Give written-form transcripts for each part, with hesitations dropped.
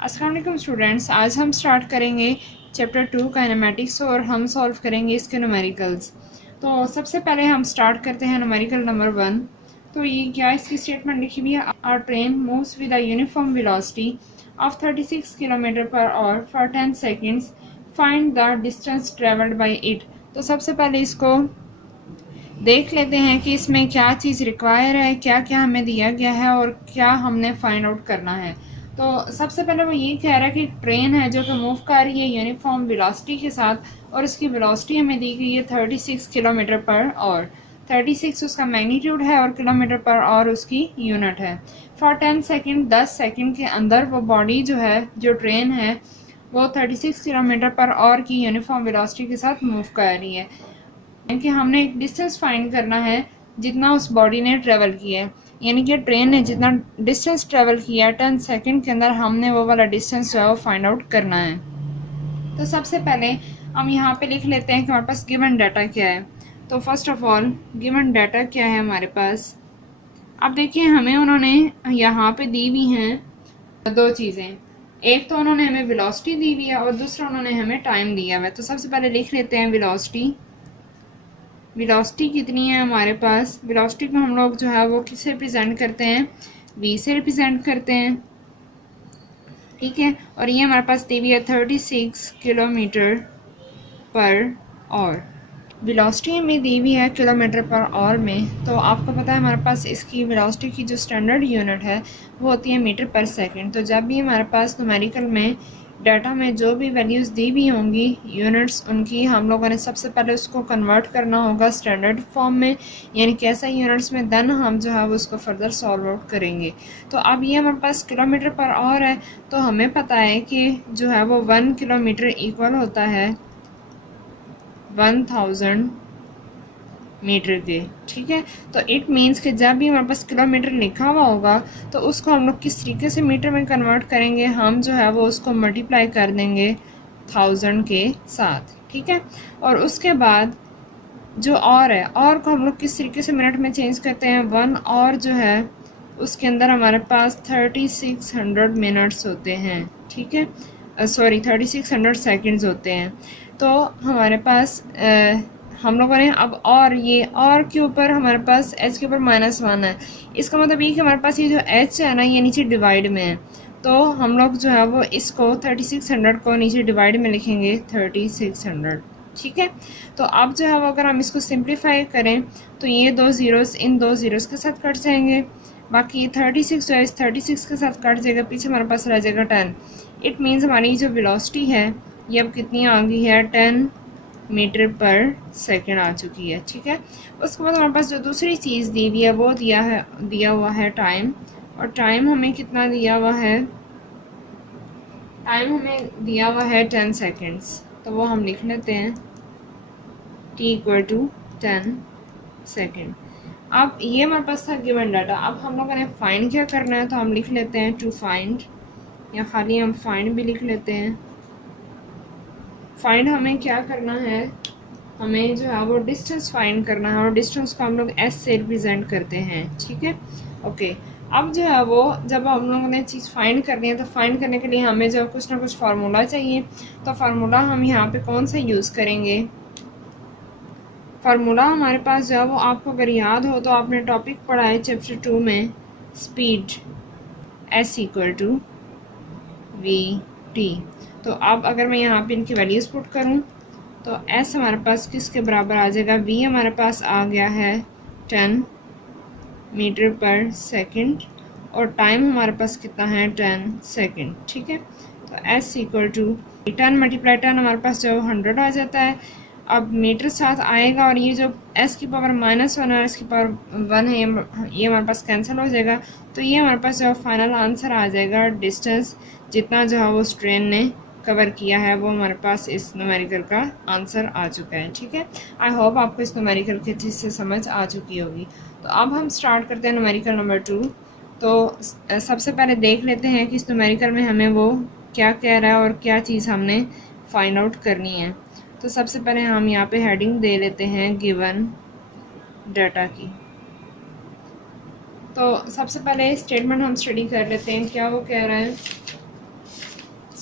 अस्सलाम वालेकुम स्टूडेंट्स, आज हम स्टार्ट करेंगे चैप्टर 2 काइनेमेटिक्स और हम सॉल्व करेंगे इसके न्यूमेरिकल्स। तो सबसे पहले हम स्टार्ट करते हैं न्यूमेरिकल नंबर 1। तो ये क्या इसकी स्टेटमेंट लिखी हुई है, our train moves with a uniform velocity of 36 kilometre per hour for 10 seconds, find the distance travelled by it. तो सबसे पहले इसको देख लेते हैं कि इसमें क्या चीज़ रिक्वायर है, क्या क्या हमें दिया गया है और क्या हमने फाइंड आउट करना है। तो सबसे पहले वो ये कह रहा है कि ट्रेन है जो कि मूव कर रही है यूनिफॉर्म वेलोसिटी के साथ और इसकी वेलोसिटी हमें दी गई है 36 किलोमीटर पर आवर। 36 उसका मैग्नीट्यूड है और किलोमीटर पर आवर उसकी यूनिट है। फॉर 10 सेकेंड 10 सेकेंड के अंदर वो बॉडी जो है, जो ट्रेन है, वो 36 किलोमीटर पर आवर की यूनिफॉर्म वेलोसिटी के साथ मूव कर रही है। कि हमने एक डिस्टेंस फाइंड करना है जितना उस बॉडी ने ट्रेवल किया है, यानी कि ट्रेन ने जितना डिस्टेंस ट्रेवल किया है 10 सेकंड के अंदर हमने वो वाला डिस्टेंस जो है वो फाइंड आउट करना है। तो सबसे पहले हम यहाँ पे लिख लेते हैं कि हमारे पास गिवन डाटा क्या है। तो first of all given data क्या है हमारे पास। अब देखिए हमें उन्होंने यहाँ पे दी हुई हैं दो चीज़ें, एक तो उन्होंने हमें वेलोसिटी दी हुई है और दूसरा उन्होंने हमें टाइम दिया हुआ है। तो सबसे पहले लिख लेते हैं वेलोसिटी। वेलोसिटी कितनी है हमारे पास। वेलोसिटी को हम लोग जो है वो किससे रिप्रेजेंट करते हैं, v से रिप्रेजेंट करते हैं, ठीक है। और ये हमारे पास दी हुई है 36 किलोमीटर पर आवर। वेलोसिटी हमें दी हुई है किलोमीटर पर आवर में। तो आपको पता है हमारे पास इसकी वेलोसिटी की जो स्टैंडर्ड यूनिट है वो होती है मीटर पर सेकंड। तो जब भी हमारे पास न्यूमेरिकल में डाटा में जो भी वैल्यूज़ दी हुई होंगी यूनिट्स उनकी, हम लोगों ने सबसे पहले उसको कन्वर्ट करना होगा स्टैंडर्ड फॉर्म में, यानी कैसा यूनिट्स में, देन हम जो है वो उसको फर्दर सॉल्व आउट करेंगे। तो अब ये हमारे पास किलोमीटर पर आवर है, तो हमें पता है कि जो है वो 1 किलोमीटर इक्वल होता है 1000 मीटर के, ठीक है। तो इट मीन्स कि जब भी हमारे पास किलोमीटर लिखा हुआ होगा तो उसको हम लोग किस तरीके से मीटर में कन्वर्ट करेंगे, हम जो है वो उसको मल्टीप्लाई कर देंगे 1000 के साथ, ठीक है। और उसके बाद जो और है, और को हम लोग किस तरीके से मिनट में चेंज करते हैं, 1 और जो है उसके अंदर हमारे पास 3600 मिनट्स होते हैं, ठीक है, सॉरी 3600 सेकेंड्स होते हैं। तो हमारे पास हम लोगों ने अब और ये और के ऊपर हमारे पास h के ऊपर -1 है। इसका मतलब ये कि हमारे पास ये जो h है ना ये नीचे डिवाइड में है, तो हम लोग जो है वो इसको 3600 को नीचे डिवाइड में लिखेंगे 3600, ठीक है। तो अब जो है वो अगर हम इसको सिंप्लीफाई करें तो ये दो ज़ीरोस इन दो ज़ीरोस के साथ कट जाएंगे, बाकी 36 जो है इस 36 के साथ कट जाएगा, पीछे हमारे पास रह जाएगा 10। इट मीन्स हमारी जो वेलोसिटी है ये अब कितनी आ गई है, 10 मीटर पर सेकेंड आ चुकी है, ठीक है। उसके बाद हमारे पास जो दूसरी चीज़ दी हुई है वो दिया हुआ है टाइम। और टाइम हमें कितना दिया हुआ है, टाइम हमें दिया हुआ है 10 सेकेंड्स। तो वो हम लिख लेते हैं t = 10 सेकेंड। अब ये हमारे पास था गिवन डाटा। अब हम लोगों ने फाइंड क्या करना है, तो हम लिख लेते हैं टू फाइंड, या खाली हम फाइंड भी लिख लेते हैं। फाइंड हमें क्या करना है, हमें जो है वो डिस्टेंस फाइंड करना है और डिस्टेंस को हम लोग s से रिप्रेजेंट करते हैं, ठीक है, ओके। अब जो है वो जब हम लोगों ने चीज़ फाइंड करनी है तो फाइंड करने के लिए हमें जो कुछ ना कुछ फार्मूला चाहिए। तो फार्मूला हम यहाँ पे कौन सा यूज़ करेंगे, फार्मूला हमारे पास जो है वो आपको अगर याद हो तो आपने टॉपिक पढ़ा है चैप्टर 2 में, स्पीड s = v/t। तो अब अगर मैं यहाँ पे इनकी वैल्यूज़ पुट करूँ तो s हमारे पास किसके बराबर आ जाएगा, v हमारे पास आ गया है 10 मीटर पर सेकंड और टाइम हमारे पास कितना है 10 सेकंड, ठीक है। तो s = 10 मल्टीप्लाई 10 हमारे पास जो 100 आ जाता है। अब मीटर साथ आएगा और ये जो s की पावर -1 और s की पावर 1 है ये हमारे पास कैंसिल हो जाएगा। तो ये हमारे पास जो फाइनल आंसर आ जाएगा, डिस्टेंस जितना जो है वो उस ट्रेन ने कवर किया है वो हमारे पास इस न्यूमेरिकल का आंसर आ चुका है, ठीक है। आई होप आपको इस न्यूमेरिकल की अच्छी से समझ आ चुकी होगी। तो अब हम स्टार्ट करते हैं न्यूमेरिकल नंबर 2। तो सबसे पहले देख लेते हैं कि इस न्यूमेरिकल में हमें वो क्या कह रहा है और क्या चीज़ हमने फाइंड आउट करनी है। तो सबसे पहले हम यहाँ पे हेडिंग दे लेते हैं गिवन डाटा की। तो सबसे पहले स्टेटमेंट हम स्टडी कर लेते हैं, क्या वो कह रहा है।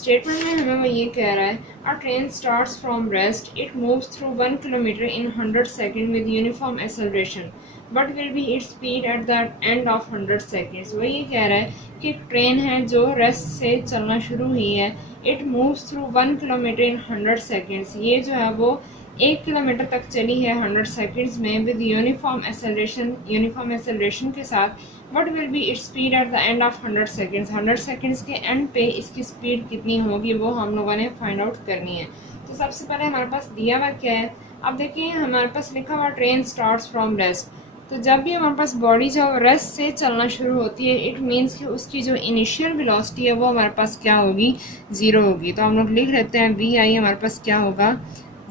स्टेटमेंट में हमें वो ये कह रहा है अ train starts from rest, it moves through 1 kilometre in 100 second with uniform acceleration but will be its speed at the end of 100 seconds. वो ये कह रहा है कि ट्रेन है जो रेस्ट से चलना शुरू हुई है, it moves through 1 kilometre in 100 seconds, ये जो है वो 1 किलोमीटर तक चली है 100 सेकेंड्स में विद यूनिफॉर्म एक्सेलरेशन के साथ, what will be its speed at the end of 100 seconds, 100 seconds के एंड पे इसकी स्पीड कितनी होगी वो हम लोगों ने फाइंड आउट करनी है। तो सबसे पहले हमारे पास दिया हुआ क्या है, अब देखिए हमारे पास लिखा हुआ ट्रेन स्टार्ट्स फ्रॉम रेस्ट। तो जब भी हमारे पास बॉडी जो रेस्ट से चलना शुरू होती है, इट मीन्स कि उसकी जो इनिशियल वेलोसिटी है वो हमारे पास क्या होगी, 0 होगी। तो हम लोग लिख लेते हैं वी आई हमारे पास क्या होगा,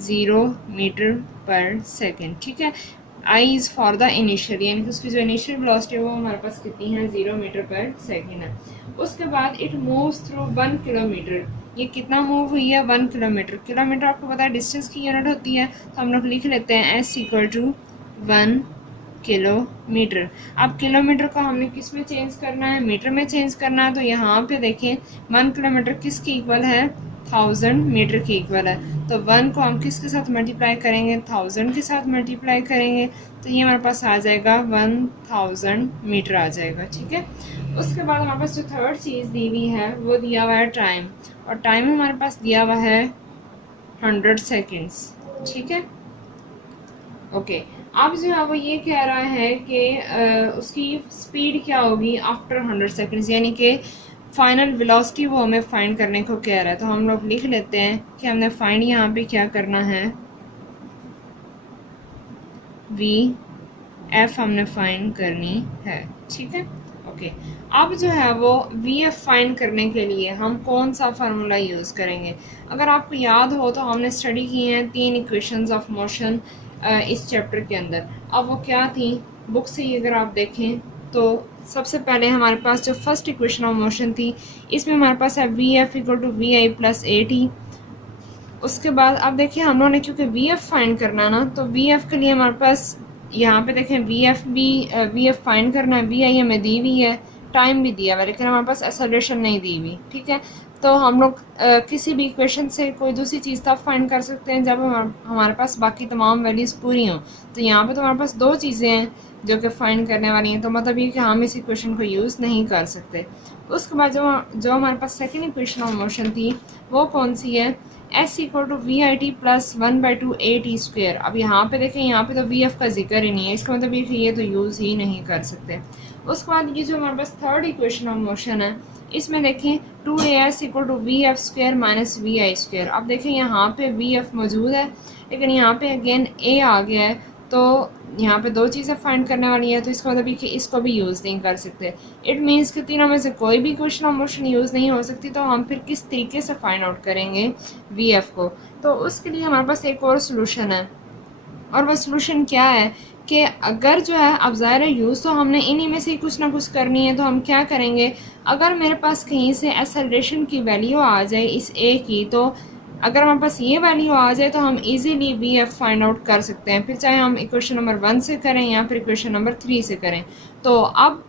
0 मीटर पर सेकेंड। ठीक है, I is for the initial, यानी कि उसकी जो इनिशियल वेलोसिटी है वो हमारे पास कितनी है, 0 मीटर पर सेकेंड है। उसके बाद इट मूव्स थ्रू 1 किलोमीटर, ये कितना मूव हुई है, 1 किलोमीटर। किलोमीटर आपको पता है डिस्टेंस की यूनिट होती है, तो हम लोग लिख लेते हैं एस इक्वल टू 1 किलोमीटर। अब किलोमीटर को हमने किस में चेंज करना है, मीटर में चेंज करना है। तो यहाँ पे देखें 1 किलोमीटर किसके इक्वल है, 1000 मीटर के इक्वल है। तो 1 को हम किसके साथ मल्टीप्लाई करेंगे, 1000 के साथ मल्टीप्लाई करेंगे, तो ये हमारे पास आ जाएगा 1000 मीटर आ जाएगा। ठीक है, उसके बाद हमारे पास जो थर्ड चीज़ दी हुई है वो दिया हुआ है टाइम, और टाइम हमारे पास दिया हुआ है 100 सेकेंड्स। ठीक है, ओके। अब जो है वो ये कह रहा है कि उसकी स्पीड क्या होगी आफ्टर 100 सेकेंड्स, यानी कि फाइनल वेलोसिटी वो हमें फाइंड करने को कह रहा है। तो हम लोग लिख लेते हैं कि हमने फाइंड यहाँ पे क्या करना है, वी एफ हमने फाइंड करनी है। ठीक है, ओके। अब जो है वो वी एफ फाइंड करने के लिए हम कौन सा फार्मूला यूज़ करेंगे। अगर आपको याद हो तो हमने स्टडी की हैं 3 इक्वेशंस ऑफ मोशन इस चैप्टर के अंदर। अब वो क्या थी, बुक से ही अगर आप देखें तो सबसे पहले हमारे पास जो फर्स्ट इक्वेशन ऑफ मोशन थी, इसमें हमारे पास है V F equal to V I plus A T. उसके बाद अब देखिए हम लोगों ने क्योंकि वी एफ फाइंड करना ना, तो वी एफ के लिए हमारे पास यहाँ पे देखें वी एफ फाइंड करना है, वी आई हमें दी हुई है, टाइम भी दिया हुआ है, लेकिन हमारे पास एक्सेलरेशन नहीं दी हुई। ठीक है, तो हम लोग किसी भी इक्वेशन से कोई दूसरी चीज़ तब फाइंड कर सकते हैं जब हमारे पास बाकी तमाम वैल्यूज़ पूरी हों। तो यहाँ पे तो हमारे पास 2 चीज़ें हैं जो कि फाइंड करने वाली हैं, तो मतलब ये कि हम इस इक्वेशन को यूज़ नहीं कर सकते। उसके बाद जो हमारे पास सेकेंड इक्वेशन ऑफ मोशन थी वो कौन सी है, S equal to V I T plus 1/2 A T square. अब यहाँ पे देखें, यहाँ पे तो वी एफ का जिक्र ही नहीं है, इसका मतलब ये तो यूज़ ही नहीं कर सकते। उसके बाद ये जो हमारे पास थर्ड इक्वेशन ऑफ मोशन है, इसमें देखें 2as equal to V F square minus V I square. अब देखें यहाँ पे वी एफ मौजूद है, लेकिन यहाँ पे अगेन ए आ गया है, तो यहाँ पे 2 चीज़ें फाइंड करने वाली है, तो इसका मतलब कि इसको भी यूज़ नहीं कर सकते। इट मीन्स कि तीनों में से कोई भी इक्वेशन ऑफ मोशन यूज़ नहीं हो सकती, तो हम फिर किस तरीके से फाइंड आउट करेंगे वी एफ को। तो उसके लिए हमारे पास एक और सोल्यूशन है, और वह सोल्यूशन क्या है कि अगर जो है अब ज़ाहिर है यूज़ तो हमने इन्हीं में से ही कुछ ना कुछ करनी है, तो हम क्या करेंगे, अगर मेरे पास कहीं से एक्सेलरेशन की वैल्यू आ जाए इस ए की, तो अगर हमारे पास ये वैल्यू आ जाए तो हम easily we F find out कर सकते हैं, फिर चाहे हम इक्वेशन नंबर 1 से करें या फिर इक्वेशन नंबर 3 से करें। तो अब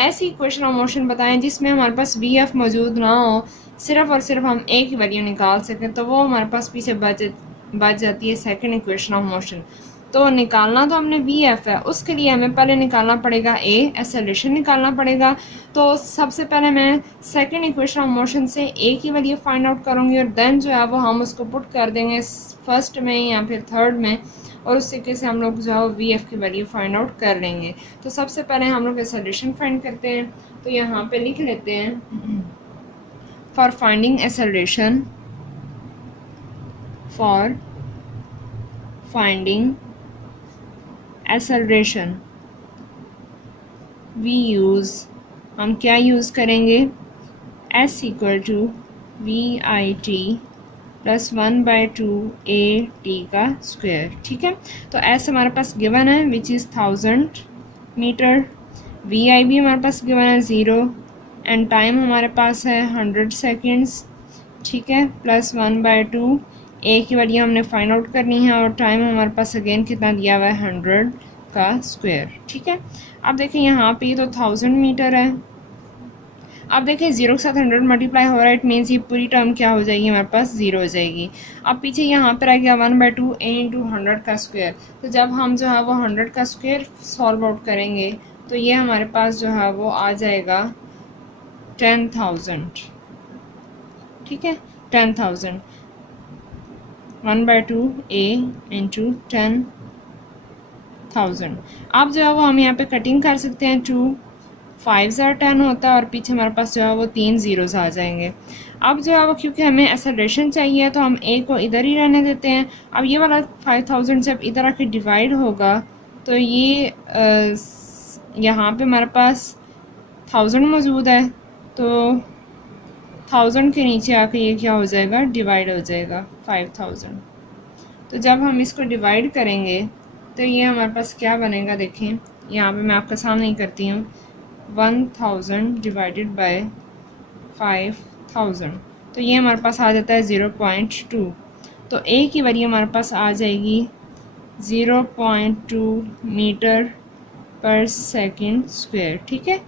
ऐसी इक्वेशन ऑफ मोशन बताएं जिसमें हमारे पास वी एफ मौजूद ना हो, सिर्फ और सिर्फ हम ए की वैल्यू निकाल सकें, तो वो हमारे पास पीछे बच जाती है सेकेंड इक्वेशन ऑफ मोशन। तो निकालना तो हमने वी एफ है, उसके लिए हमें पहले निकालना पड़ेगा ए, एक्सेलरेशन निकालना पड़ेगा। तो सबसे पहले मैं सेकंड इक्वेशन ऑफ मोशन से ए की वैल्यू फाइंड आउट करूँगी, और देन जो है वो हम उसको पुट कर देंगे फर्स्ट में या फिर थर्ड में, और उस तरीके से हम लोग जो है वी एफ की वैल्यू फाइंड आउट कर लेंगे। तो सबसे पहले हम लोग एक्सेलरेशन फाइंड करते हैं, तो यहाँ पर लिख लेते हैं for finding acceleration, for finding acceleration we use, हम क्या यूज़ करेंगे, S equal to V I T plus 1/2 A T का स्क्वायर। ठीक है, तो एस हमारे पास गिवन है which is 1000 metre, V I भी हमारे पास गिवन है 0, एंड टाइम हमारे पास है 100 सेकेंड्स। ठीक है, प्लस 1/2 ए की वैल्यू हमने फाइंड आउट करनी है, और टाइम हमारे पास अगेन कितना दिया हुआ है 100 का स्क्वायर। ठीक है, अब देखें यहाँ पे तो 1000 मीटर है, अब देखें 0 के साथ 100 मल्टीप्लाई हो रहा है, इट मीन्स ये पूरी टर्म क्या हो जाएगी, हमारे पास 0 हो जाएगी। अब पीछे यहाँ पर आ गया 1/2 a इंटू 100 का स्क्वायर। तो जब हम जो है वो 100 का स्क्वायर सॉल्व आउट करेंगे तो ये हमारे पास जो है वो आ जाएगा 10,000। ठीक है, 10,000 1/2 a इंटू 10,000। अब जो है वो हम यहाँ पे कटिंग कर सकते हैं, 2 5 10 होता है और पीछे हमारे पास जो है वो 3 ज़ीरोज़ आ जाएंगे। अब जो है वो क्योंकि हमें एक्सेलरेशन चाहिए तो हम a को इधर ही रहने देते हैं। अब ये वाला 5,000 जब इधर आके डिवाइड होगा तो ये यहाँ पे हमारे पास 1000 मौजूद है, तो 1000 के नीचे आके ये क्या हो जाएगा, डिवाइड हो जाएगा 5000। तो जब हम इसको डिवाइड करेंगे तो ये हमारे पास क्या बनेगा, देखें यहाँ पे मैं आपके सामने ही करती हूँ, 1000 डिवाइडेड बाय 5000, तो ये हमारे पास आ जाता है 0.2। तो a की वैल्यू हमारे पास आ जाएगी 0.2 मीटर पर सेकंड स्क्वायर। ठीक है,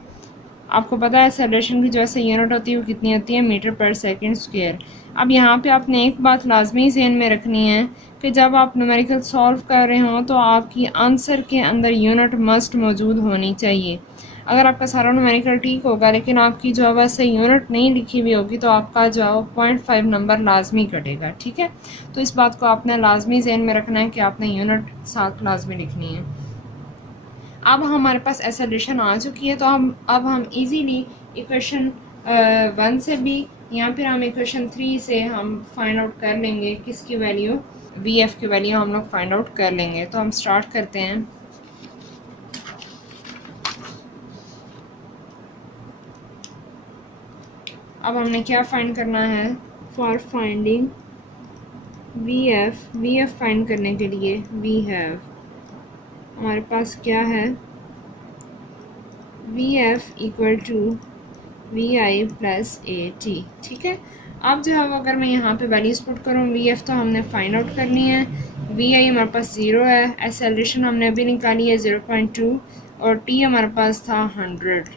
आपको पता है एक्सेलरेशन की जो ऐसे यूनिट होती है वो कितनी होती है, मीटर पर सेकंड स्क्वायर। अब यहाँ पे आपने एक बात लाजमी ज़हन में रखनी है कि जब आप न्यूमेरिकल सॉल्व कर रहे हो तो आपकी आंसर के अंदर यूनिट मस्ट मौजूद होनी चाहिए। अगर आपका सारा न्यूमेरिकल ठीक होगा लेकिन आपकी जो है वैसे यूनिट नहीं लिखी हुई होगी तो आपका जो है 0.5 नंबर लाजमी कटेगा। ठीक है, तो इस बात को आपने लाजमी ज़हन में रखना है कि आपने यूनिट साथ लाजमी लिखनी है। अब हमारे पास एक्सेलरेशन आ चुकी है तो अब हम इजीली इक्वेशन 1 से भी या फिर हम इक्वेशन 3 से हम फाइंड आउट कर लेंगे किसकी वैल्यू, वी एफ की वैल्यू हम लोग फाइंड आउट कर लेंगे। तो हम स्टार्ट करते हैं। अब हमने क्या फाइंड करना है, for finding V F find करने के लिए वी हैव हमारे पास क्या है, V F equal to V I plus A T. ठीक है, अब जो है वो अगर मैं यहाँ पे वैल्यूज पुट करूँ, वी एफ तो हमने फाइंड आउट करनी है, वी आई हमारे पास 0 है, एक्सेलरेशन हमने अभी निकाली है 0.2 और टी हमारे पास था 100।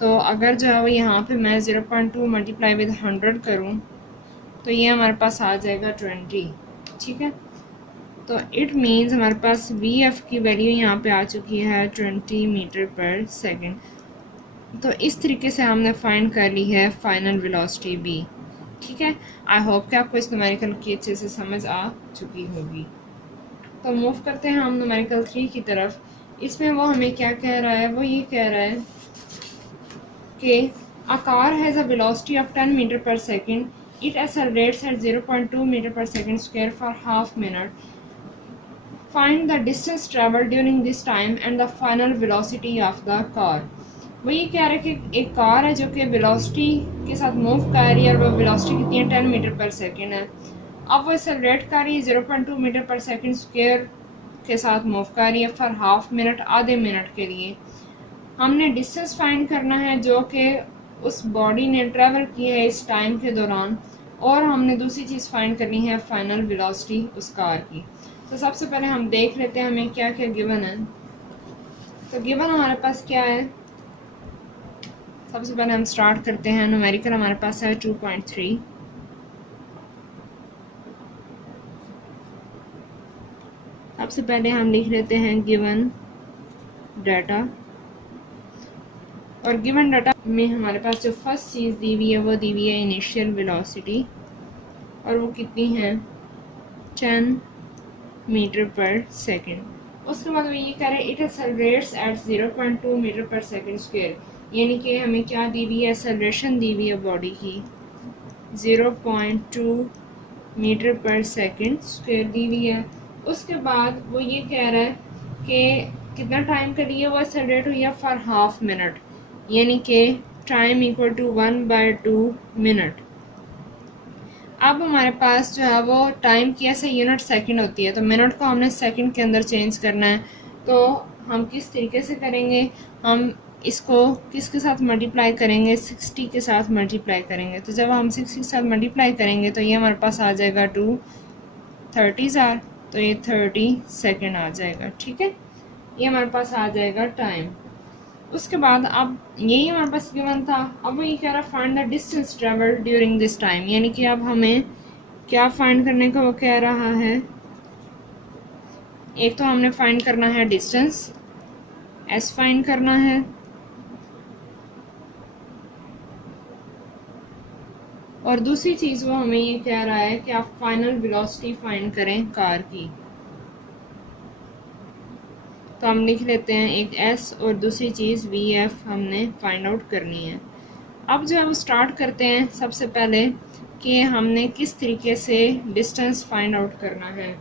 तो अगर जो है वो यहाँ पे मैं 0.2 मल्टीप्लाई विद 100 करूँ तो ये हमारे पास आ जाएगा 20। ठीक है, तो इट मीन्स हमारे पास वी एफ की वैल्यू यहाँ पे आ चुकी है 20 मीटर पर सेकंड। तो इस तरीके से हमने फाइंड कर ली है फाइनल वेलोसिटी बी। ठीक है, आई होप कि आपको इस न्यूमेरिकल की अच्छे से समझ आ चुकी होगी। तो मूव करते हैं हम न्यूमेरिकल 3 की तरफ। इसमें वो हमें क्या कह रहा है, वो ये कह रहा है कि a car has a velocity of 10 meter per second. It accelerates at 0.2 meter per second square for half minute. Find the distance traveled during this time and the final velocity of the car. वो ये कह रहा है कि एक car है जो कि वेलोसिटी के साथ मूव कर रही है और वो वेलोसिटी कितनी है, 10 मीटर पर सेकेंड है। अब वो एक्सेलरेट कर रही है 0.2 मीटर पर सेकेंड स्क्वायर के साथ मूव कर रही है फॉर हाफ मिनट, आधे मिनट के लिए। हमने डिस्टेंस फाइंड करना है जो कि उस बॉडी ने ट्रैवल किया है इस टाइम के दौरान, और हमने दूसरी चीज़ फाइंड करनी है फाइनल वेलोसिटी उस कार की। तो सबसे पहले हम देख लेते हैं हमें क्या क्या गिवन है। तो गिवन हमारे पास क्या है, सबसे पहले हम स्टार्ट करते हैं। न्यूमेरिकल हमारे पास है 2.3। सबसे पहले हम लिख लेते हैं गिवन डाटा, और गिवन डाटा में हमारे पास जो फर्स्ट चीज़ दी हुई है वो दी हुई है इनिशियल वेलोसिटी, और वो कितनी है 10 मीटर पर सेकेंड। उसके बाद वो ये कह रहे हैं it accelerates eight 0.2 metre per second square, यानी कि हमें क्या दी हुई है, एक्सेलरेशन दी हुई है बॉडी की 0.2 मीटर पर सेकेंड स्क्वायर दी हुई है। उसके बाद वो ये कह रहा है कि कितना टाइम के लिए वो एक्सेलरेट हुई है फॉर हाफ मिनट, यानी कि टाइम इक्वल टू 1/2 मिनट। अब हमारे पास जो है वो टाइम की ऐसे यूनिट सेकंड होती है, तो मिनट को हमने सेकंड के अंदर चेंज करना है। तो हम किस तरीके से करेंगे, हम इसको किसके साथ मल्टीप्लाई करेंगे, 60 के साथ मल्टीप्लाई करेंगे। तो जब हम 60 के साथ मल्टीप्लाई करेंगे तो ये हमारे पास आ जाएगा 230 आर, तो ये 30 सेकेंड आ जाएगा। ठीक है, ये हमारे पास आ जाएगा टाइम। उसके बाद अब यही हमारे पास गिवन था। अब वो ये कह रहा है find the distance travel during this time, यानी कि अब हमें क्या फाइंड करने का वो कह रहा है। एक तो हमने फाइंड करना है डिस्टेंस, एस फाइंड करना है, और दूसरी चीज़ वो हमें ये कह रहा है कि आप फाइनल वेलोसिटी फाइंड करें कार की। तो हम लिख लेते हैं एक एस और दूसरी चीज़ वी एफ हमने फाइंड आउट करनी है। अब जो है वो स्टार्ट करते हैं सबसे पहले कि हमने किस तरीके से डिस्टेंस फाइंड आउट करना है।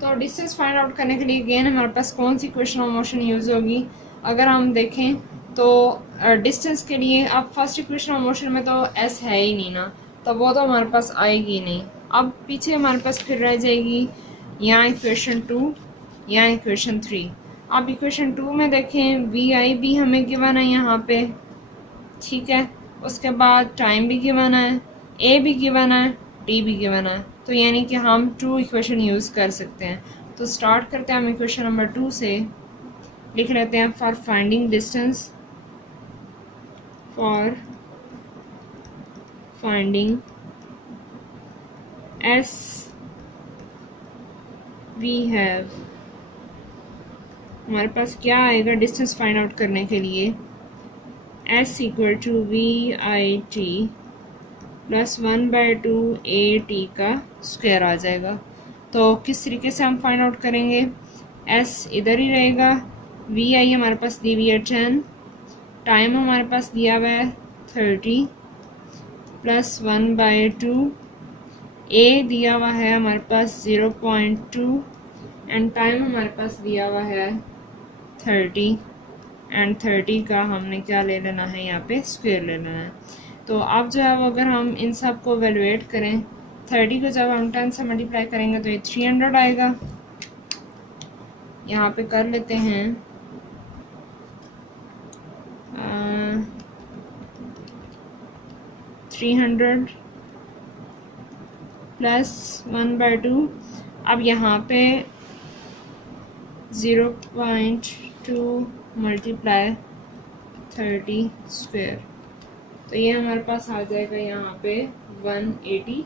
तो डिस्टेंस फाइंड आउट करने के लिए अगेन हमारे पास कौन सी इक्वेशन ऑफ मोशन यूज़ होगी। अगर हम देखें तो डिस्टेंस के लिए अब फर्स्ट इक्वेशन ऑफ मोशन में तो एस है ही नहीं ना, तो वो तो हमारे पास आएगी नहीं। अब पीछे हमारे पास फिर रह जाएगी यहाँ इक्वेशन 2, यहाँ इक्वेशन 3। अब इक्वेशन 2 में देखें वी आई भी हमें गिवन है यहाँ पे, ठीक है। उसके बाद टाइम भी गिवन है, ए भी गिवन है, टी भी गिवन है, तो यानी कि हम 2 इक्वेशन यूज़ कर सकते हैं। तो स्टार्ट करते हैं हम इक्वेशन नंबर 2 से, लिख लेते हैं for finding distance, for finding S V have, हमारे पास क्या आएगा डिस्टेंस फाइंड आउट करने के लिए, S equal to V I T plus 1/2 A T का स्क्वायर आ जाएगा। तो किस तरीके से हम फाइंड आउट करेंगे, एस इधर ही रहेगा, वी आई हमारे पास दी हुई है 10, टाइम हमारे पास दिया हुआ है 30 प्लस 1/2, ए दिया हुआ है हमारे पास 0.2 एंड टाइम हमारे पास दिया हुआ है 30 एंड 30 का हमने क्या ले लेना है, यहाँ पे स्क्वायर ले लेना है। तो अब जो है वो अगर हम इन सब को वैल्यूएट करें, 30 को जब हम 10 से मल्टीप्लाई करेंगे तो ये 300 आएगा। यहाँ पे कर लेते हैं 300 प्लस 1/2, अब यहाँ पे 0.2 मल्टीप्लाई 30 स्क्वायर, तो ये हमारे पास आ जाएगा यहाँ पे 180,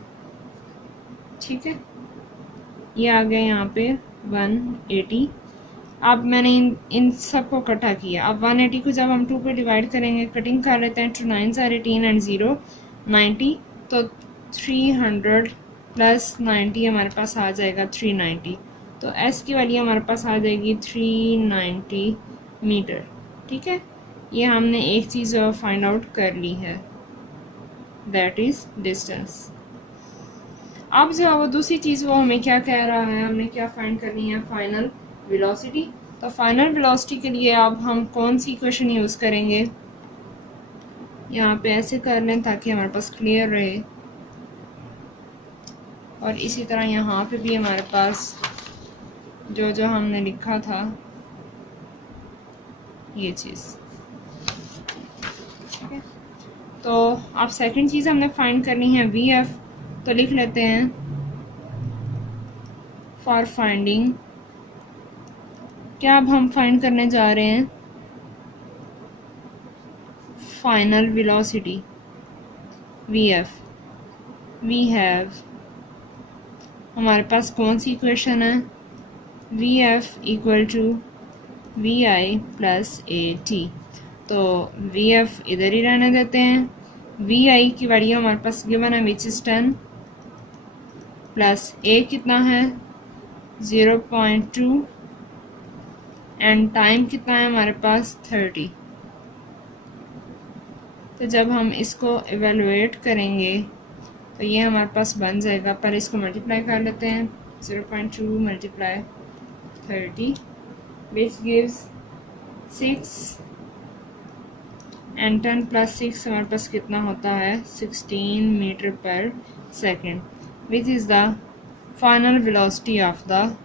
ठीक है। ये आ गया यहाँ पे 180। अब मैंने इन सब को इकट्ठा किया। अब 180 को जब हम 2 पे डिवाइड करेंगे, कटिंग कर लेते हैं, 2 9 are 18 एंड 0 90, तो 300 प्लस 90 हमारे पास आ जाएगा 390। तो एस की वैल्यू हमारे पास आ जाएगी 390 मीटर, ठीक है। ये हमने एक चीज़ फाइंड आउट कर ली है, दैट इज़ डिस्टेंस। अब जो है वो दूसरी चीज़ वो हमें क्या कह रहा है, हमने क्या फाइंड करनी है, फाइनल वेलोसिटी। तो फाइनल वेलोसिटी के लिए अब हम कौन सी इक्वेशन यूज़ करेंगे, यहाँ पे ऐसे कर लें ताकि हमारे पास क्लियर रहे, और इसी तरह यहाँ पे भी हमारे पास जो जो हमने लिखा था ये चीज़, ठीक है। तो अब सेकंड चीज़ हमने फाइंड करनी है वी एफ, तो लिख लेते हैं फॉर फाइंडिंग, क्या अब हम फाइंड करने जा रहे हैं final velocity V F. We have, हमारे पास कौन सी इक्वेशन है, V F equal to V I plus A T. तो वी एफ इधर ही रहने देते हैं, वी आई की वैल्यू हमारे पास गिवन है विच इज़ 10 प्लस ए कितना है 0.2 एंड टाइम कितना है हमारे पास 30। तो जब हम इसको एवेलुएट करेंगे तो ये हमारे पास बन जाएगा, पर इसको मल्टीप्लाई कर लेते हैं, 0.2 multiply 30 which gives 6 and 10 plus 6 हमारे पास कितना होता है 16 metre per second, which is the final velocity of the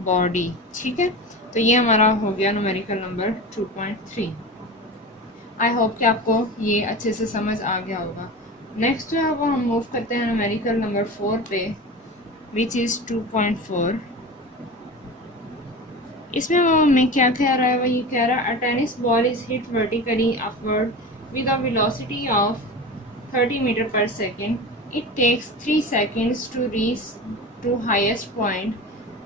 body, ठीक है। तो ये हमारा हो गया न्यूमेरिकल नंबर 2.3। आई होप कि आपको ये अच्छे से समझ आ गया होगा। नेक्स्ट जो है वो हम मूव करते हैं न्यूमेरिकल नंबर 4 पे, विच इज़ 2.4। इसमें वो हमें क्या कह रहा है, वो ये कह रहा है a tennis ball is hit vertically upward with a velocity of 30 metre per second. It takes 3 seconds to reach to highest point.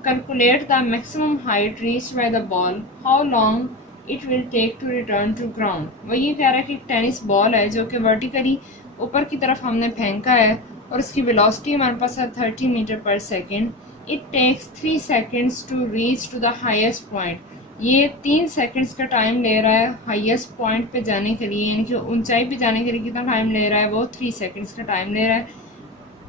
Calculate the maximum height reached by the ball. How long it will take to return to ground. वो ये कह रहा है कि tennis ball है जो कि vertically ऊपर की तरफ हमने फेंका है और उसकी वेलोसिटी हमारे पास है 30 metre per second. It takes 3 seconds to reach to the highest point. ये 3 सेकंड्स का टाइम ले रहा है हाईएस्ट पॉइंट पे जाने के लिए, यानी कि ऊंचाई पे जाने के लिए कितना टाइम ले रहा है, वो 3 सेकंड्स का टाइम ले रहा है.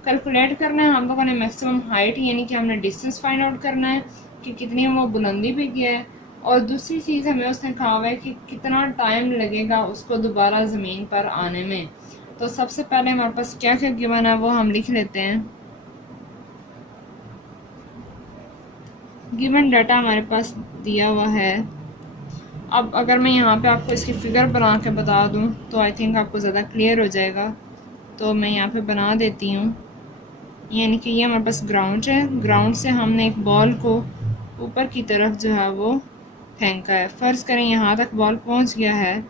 कैलकुलेट करना है हम लोगों ने मैक्सिमम हाइट, यानी कि हमने डिस्टेंस फाइंड आउट करना है कि कितनी वो बुलंदी पे गया है. और दूसरी चीज़ हमें उसने कहा हुआ है कि कितना टाइम लगेगा उसको दोबारा ज़मीन पर आने में. तो सबसे पहले हमारे पास क्या क्या गिवन है वो हम लिख लेते हैं. गिवन डाटा हमारे पास दिया हुआ है. अब अगर मैं यहाँ पे आपको इसकी फ़िगर बना के बता दूँ तो आई थिंक आपको ज़्यादा क्लियर हो जाएगा. तो मैं यहाँ पे बना देती हूँ. यानी कि ये हमारे पास ग्राउंड है, ग्राउंड से हमने एक बॉल को ऊपर की तरफ जो है वो फेंका है. फ़र्ज़ करें यहाँ तक बॉल पहुँच गया है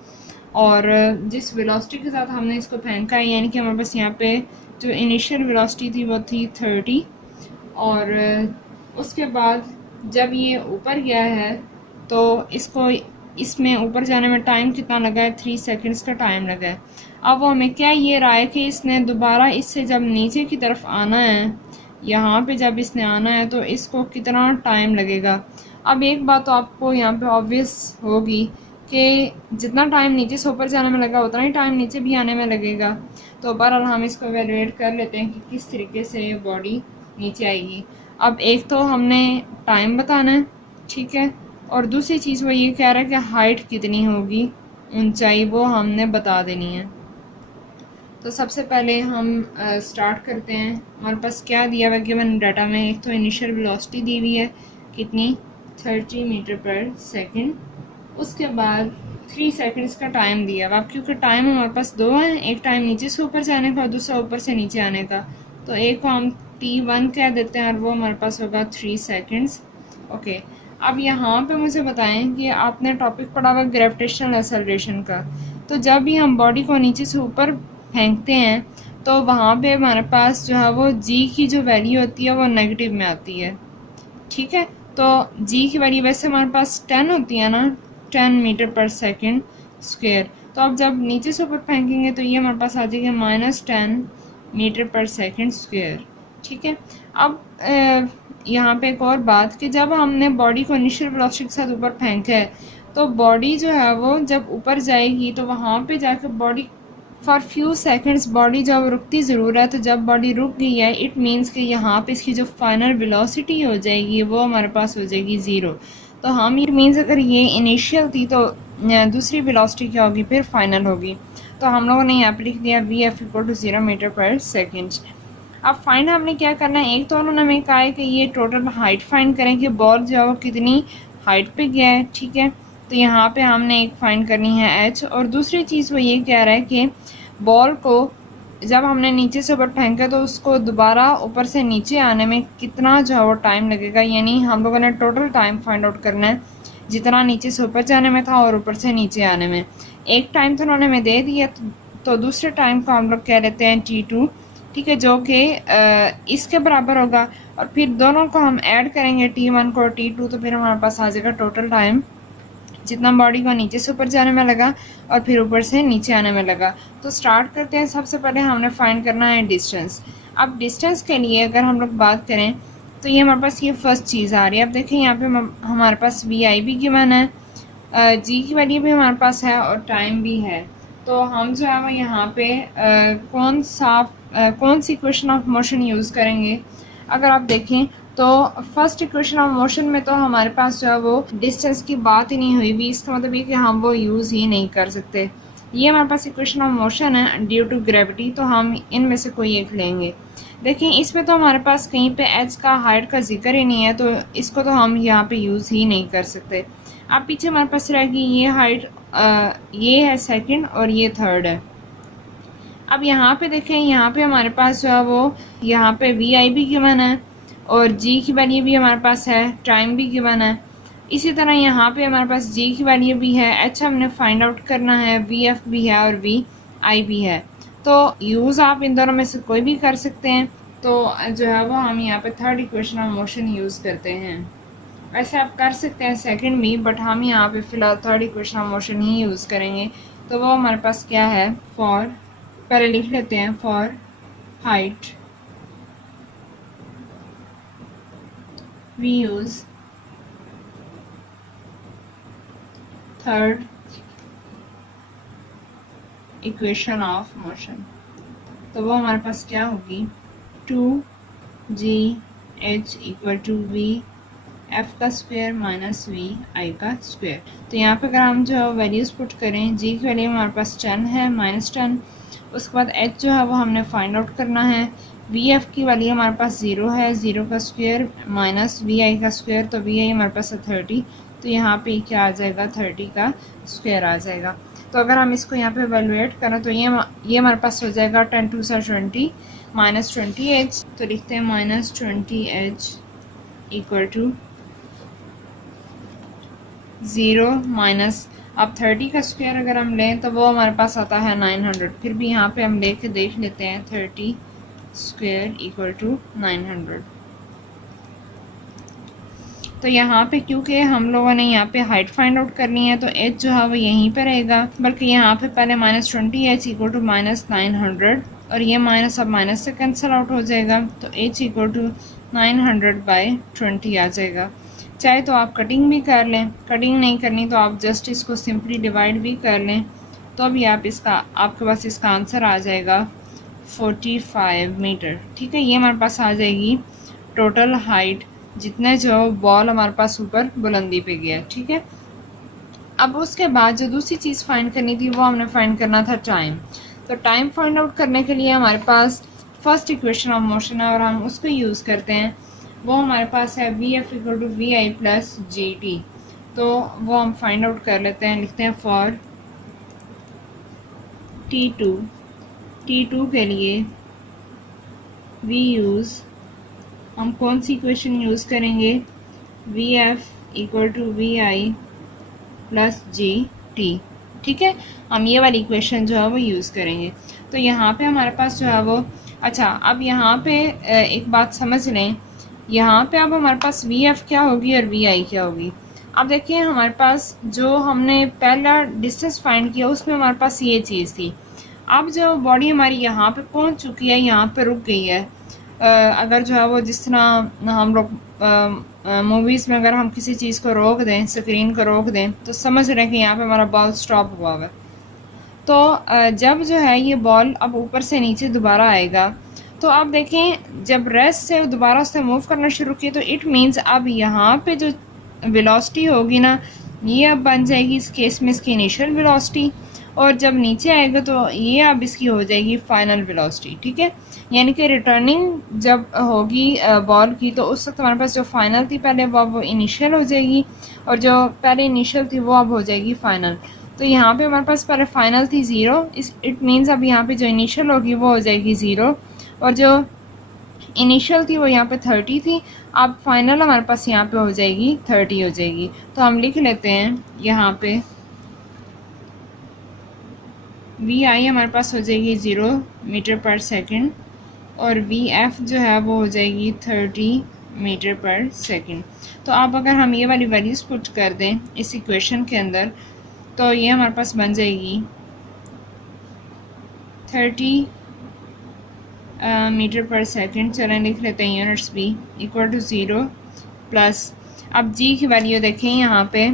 और जिस वेलोसिटी के साथ हमने इसको फेंका है, यानी कि हमारे पास यहाँ पे जो इनिशियल वेलोसिटी थी वो थी 30, और उसके बाद जब ये ऊपर गया है तो इसको इसमें ऊपर जाने में टाइम कितना लगा है, 3 सेकंड्स का टाइम लगा है. अब वो हमें क्या ये रहा है कि इसने दोबारा इससे जब नीचे की तरफ आना है, यहाँ पे जब इसने आना है तो इसको कितना टाइम लगेगा. अब एक बात तो आपको यहाँ पे ऑब्वियस होगी कि जितना टाइम नीचे से ऊपर जाने में लगा उतना ही टाइम नीचे भी आने में लगेगा. तो बहरहाल हम इसको एवेलुएट कर लेते हैं कि किस तरीके से बॉडी नीचे आएगी. अब एक तो हमने टाइम बताना है, ठीक है, और दूसरी चीज़ वो ये कह रहा है कि हाइट कितनी होगी, ऊंचाई, वो हमने बता देनी है. तो सबसे पहले हम स्टार्ट करते हैं. हमारे पास क्या दिया हुआ गिवन डाटा में, एक तो इनिशियल वेलोसिटी दी हुई है कितनी, 30 मीटर पर सेकेंड. उसके बाद 3 सेकंड्स का टाइम दिया हुआ. अब क्योंकि टाइम हमारे पास दो हैं, एक टाइम नीचे से ऊपर जाने का और दूसरा ऊपर से नीचे आने का, तो एक को हम T1 कह देते हैं और वो हमारे पास होगा 3 सेकंड्स. ओके, अब यहाँ पे मुझे बताएं कि आपने टॉपिक पढ़ा हुआ ग्रेविटेशनल एक्सेलरेशन का. तो जब भी हम बॉडी को नीचे से ऊपर फेंकते हैं तो वहाँ पे हमारे पास जो है वो जी की जो वैल्यू होती है वो नेगेटिव में आती है, ठीक है. तो जी की वैल्यू वैसे हमारे पास 10 होती है ना, 10 मीटर पर सेकेंड स्क्वेयर. तो अब जब नीचे से ऊपर फेंकेंगे तो ये हमारे पास आ जाएगा -10 मीटर पर सेकेंड स्क्वेयर, ठीक है. अब यहाँ पे एक और बात कि जब हमने बॉडी को इनिशियल वेलोसिटी के साथ ऊपर फेंका है तो बॉडी जो है वो जब ऊपर जाएगी तो वहाँ पे जाकर body for few seconds body जब रुकती ज़रूर है. तो जब बॉडी रुक गई है इट मीन्स कि यहाँ पे इसकी जो फाइनल वेलोसिटी हो जाएगी वो हमारे पास हो जाएगी 0. तो हम इट मीन्स अगर ये इनिशियल थी तो दूसरी वेलोसिटी क्या होगी, फिर फाइनल होगी. तो हम लोगों ने यहाँ पे लिख दिया VF = 0 मीटर पर सेकेंड. अब फाइंड हमने क्या करना है, एक तो उन्होंने हमें कहा है कि ये टोटल हाइट फाइंड करें कि बॉल जो है वो कितनी हाइट पे गया है, ठीक है. तो यहाँ पे हमने एक फाइंड करनी है h, और दूसरी चीज़ वो ये कह रहा है कि बॉल को जब हमने नीचे से ऊपर फेंका तो उसको दोबारा ऊपर से नीचे आने में कितना जो है वो टाइम लगेगा. यानी हम लोगों ने टोटल टाइम फाइंड आउट करना है जितना नीचे से ऊपर जाने में था और ऊपर से नीचे आने में. एक टाइम तो उन्होंने हमें दे दिया, तो दूसरे टाइम को हम लोग कह लेते हैं T2, ठीक है, जो कि इसके बराबर होगा. और फिर दोनों को हम ऐड करेंगे T1 को T2, तो फिर हमारे पास आ जाएगा टोटल टाइम जितना बॉडी को नीचे से ऊपर जाने में लगा और फिर ऊपर से नीचे आने में लगा. तो स्टार्ट करते हैं. सबसे पहले हमने फाइंड करना है डिस्टेंस. अब डिस्टेंस के लिए अगर हम लोग बात करें तो ये हमारे पास ये फर्स्ट चीज़ आ रही है. अब देखें यहाँ पे हमारे पास VI भी गिवन है, जी की वैल्यू भी हमारे पास है और टाइम भी है. तो हम जो है वो यहाँ पे कौन सी इक्वेशन ऑफ मोशन यूज़ करेंगे. अगर आप देखें तो फर्स्ट इक्वेशन ऑफ मोशन में तो हमारे पास जो है वो डिस्टेंस की बात ही नहीं हुई भी. इसका मतलब ये कि हम वो यूज़ ही नहीं कर सकते. ये हमारे पास इक्वेशन ऑफ मोशन है ड्यू टू ग्रेविटी, तो हम इनमें से कोई एक लेंगे. देखिए इसमें तो हमारे पास कहीं पे h का हाइट का जिक्र ही नहीं है, तो इसको तो हम यहाँ पे यूज़ ही नहीं कर सकते. अब पीछे हमारे पास रहेगी ये हाइट, ये है सेकंड और ये थर्ड है. अब यहाँ पे देखें, यहाँ पे हमारे पास जो है वो यहाँ पे VI भी गिवन है और जी की वैल्यू भी हमारे पास है, टाइम भी गिवन है. इसी तरह यहाँ पे हमारे पास जी की वैल्यू भी है, एच हमने फाइंड आउट करना है, वी एफ भी है और वी आई भी है। तो यूज़ आप इन दोनों में से कोई भी कर सकते हैं। तो जो है वो हम यहाँ पे third equation of motion use करते हैं। वैसे आप कर सकते हैं सेकंड भी, बट हम यहाँ पे फ़िलहाल third equation of motion he use करेंगे। तो वो हमारे पास क्या है, फॉर, पहले लिख लेते हैं, for height we use third equation of motion. तो वो हमारे पास क्या होगी, 2gh equal to V F का स्क्वायर माइनस वी आई का स्क्वायर। तो यहाँ पे अगर हम जो वैल्यूज़ पुट करें, जी की वैल्यू हमारे पास 10 है, -10। उसके बाद एच जो है वो हमने फाइंड आउट करना है। वी एफ की वैल्यू हमारे पास 0 है, 0 का स्क्वायर माइनस वी आई का स्क्वायर, तो वी आई हमारे पास है 30। तो यहाँ पे क्या आ जाएगा, 30 का स्क्वायर आ जाएगा। तो अगर हम इसको यहाँ पे एवेलुएट करें तो ये हमारे पास हो जाएगा 10 2 सा 20 -20h। तो लिखते हैं -20h इक्वल टू 0 माइनस, अब 30 का स्क्वायर अगर हम लें तो वो हमारे पास आता है 900। फिर भी यहाँ पे हम लेके देख लेते हैं, 30 स्क्वायर इक्वल टू 900। तो यहाँ पे क्योंकि हम लोगों ने यहाँ पे हाइट फाइंड आउट करनी है तो एच जो है वो यहीं पे रहेगा, बल्कि यहाँ पे पहले -20h इक्वल टू -900 और ये माइनस अब माइनस से कैंसिल आउट हो जाएगा। तो h इक्वल टू 900/20 आ जाएगा। चाहे तो आप कटिंग भी कर लें, कटिंग नहीं करनी तो आप जस्ट इसको सिंपली डिवाइड भी कर लें, तो भी आपके पास इसका आंसर आ जाएगा 45 मीटर। ठीक है, ये हमारे पास आ जाएगी टोटल हाइट, जितने जो बॉल हमारे पास ऊपर बुलंदी पे गया। ठीक है, अब उसके बाद जो दूसरी चीज़ फाइंड करनी थी वो हमने फाइंड करना था टाइम। तो टाइम फाइंड आउट करने के लिए हमारे पास फर्स्ट इक्वेशन ऑफ मोशन है और हम उसको यूज़ करते हैं। वो हमारे पास है V F equal to V I plus G T. तो वो हम फाइंड आउट कर लेते हैं, लिखते हैं फॉर T2 के लिए वी यूज़, हम कौन सी इक्वेशन यूज़ करेंगे, V F equal to V I plus G T. ठीक है, हम ये वाली इक्वेशन जो है वो यूज़ करेंगे। तो यहाँ पे हमारे पास जो है वो, अच्छा अब यहाँ पे एक बात समझ लें, यहाँ पे अब हमारे पास वी एफ क्या होगी और वी आई क्या होगी। अब देखिए हमारे पास जो हमने पहला डिस्टेंस फाइंड किया उसमें हमारे पास ये चीज़ थी। अब जो बॉडी हमारी यहाँ पे पहुँच चुकी है, यहाँ पे रुक गई है, अगर जो है वो जिस तरह हम लोग मूवीज़ में अगर हम किसी चीज़ को रोक दें, स्क्रीन को रोक दें, तो समझ रहे हैं कि यहाँ पे हमारा बॉल स्टॉप हुआ है। तो जब जो है ये बॉल अब ऊपर से नीचे दोबारा आएगा, तो आप देखें जब रेस्ट से दोबारा से मूव करना शुरू किया तो इट मीन्स अब यहाँ पे जो वेलोसिटी होगी ना, ये अब बन जाएगी इस केस में इसकी इनिशियल वेलोसिटी, और जब नीचे आएगा तो ये अब इसकी हो जाएगी फाइनल वेलोसिटी। ठीक है, यानी कि रिटर्निंग जब होगी बॉल की तो उस वक्त हमारे पास जो फाइनल थी पहले वो इनिशियल हो जाएगी, और जो पहले इनिशियल थी वो अब हो जाएगी फाइनल। तो यहाँ पे हमारे पास पहले फाइनल थी 0, इट मीन्स अब यहाँ पे जो इनिशियल होगी वो हो जाएगी 0, और जो इनिशियल थी वो यहाँ पे 30 थी, अब फाइनल हमारे पास यहाँ पे हो जाएगी 30 हो जाएगी। तो हम लिख लेते हैं यहाँ पे वी आई हमारे पास हो जाएगी 0 मीटर पर सेकेंड, और वी एफ जो है वो हो जाएगी 30 मीटर पर सेकेंड। तो अब अगर हम ये वाली वैल्यूज़ पुट कर दें इस इक्वेशन के अंदर, तो ये हमारे पास बन जाएगी 30 मीटर पर सेकेंड, चलें लिख लेते हैं यूनिट्स भी, इक्वल टू 0 प्लस, अब जी की वैल्यू देखें यहाँ पे,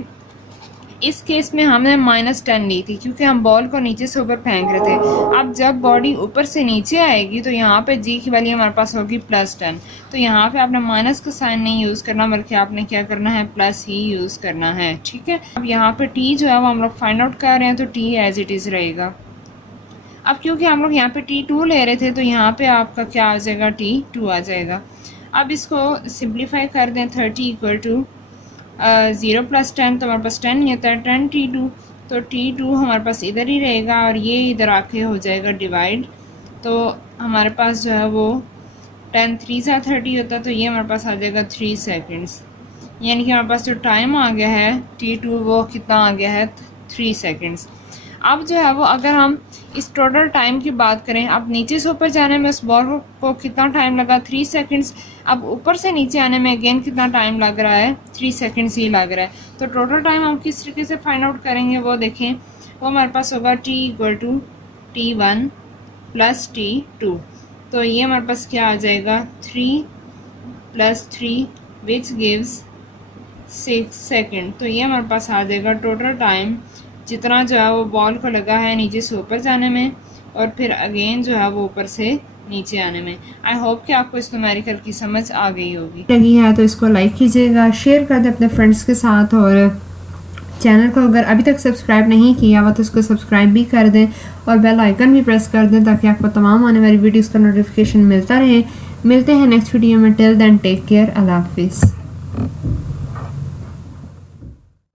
इस केस में हमने -10 ली थी क्योंकि हम बॉल को नीचे से ऊपर फेंक रहे थे। अब जब बॉडी ऊपर से नीचे आएगी तो यहाँ पे जी की वैल्यू हमारे पास होगी +10। तो यहाँ पे आपने माइनस का साइन नहीं यूज़ करना, बल्कि आपने क्या करना है, प्लस ही यूज़ करना है। ठीक है, अब यहाँ पे टी जो है वो हम लोग फाइंड आउट कर रहे हैं, तो टी एज इट इज़ रहेगा। अब क्योंकि हम लोग यहाँ पे T2 ले रहे थे तो यहाँ पे आपका क्या आ जाएगा, T2 आ जाएगा। अब इसको सिंप्लीफाई कर दें, 30 इक्वल टू 0 + 10, तो हमारे पास 10 नहीं होता है, 10 T2, तो T2 हमारे पास इधर ही रहेगा और ये इधर आके हो जाएगा डिवाइड। तो हमारे पास जो है वो 10 3 सा 30 होता है, तो ये हमारे पास आ जाएगा 3 सेकेंड्स। यानी कि हमारे पास जो टाइम आ गया है t2 वो कितना आ गया है 3 सेकंड्स। अब जो है वो अगर हम इस टोटल टाइम की बात करें, अब नीचे से ऊपर जाने में उस बॉल को कितना टाइम लगा 3 सेकंड्स, अब ऊपर से नीचे आने में अगेन कितना टाइम लग रहा है 3 सेकंड्स ही लग रहा है। तो टोटल टाइम हम किस तरीके से फाइंड आउट करेंगे वो देखें, वो हमारे पास होगा t = t1 + t2। तो ये हमारे पास क्या आ जाएगा 3 + 3 विच गिव्स 6 सेकेंड। तो ये हमारे पास आ जाएगा टोटल टाइम जितना जो है वो बॉल को लगा है नीचे से ऊपर जाने में और फिर अगेन जो है वो ऊपर से नीचे आने में। आई होप कि आपको इस न्यूमेरिकल की समझ आ गई होगी। लगी है तो इसको लाइक कीजिएगा, शेयर कर दें अपने फ्रेंड्स के साथ, और चैनल को अगर अभी तक सब्सक्राइब नहीं किया हुआ तो उसको सब्सक्राइब भी कर दें और बेल आइकन भी प्रेस कर दें ताकि आपको तमाम आने वाली वीडियोस का नोटिफिकेशन मिलता रहे। मिलते हैं नेक्स्ट वीडियो में। टिल देन टेक केयर, अल्लाह हाफिज़।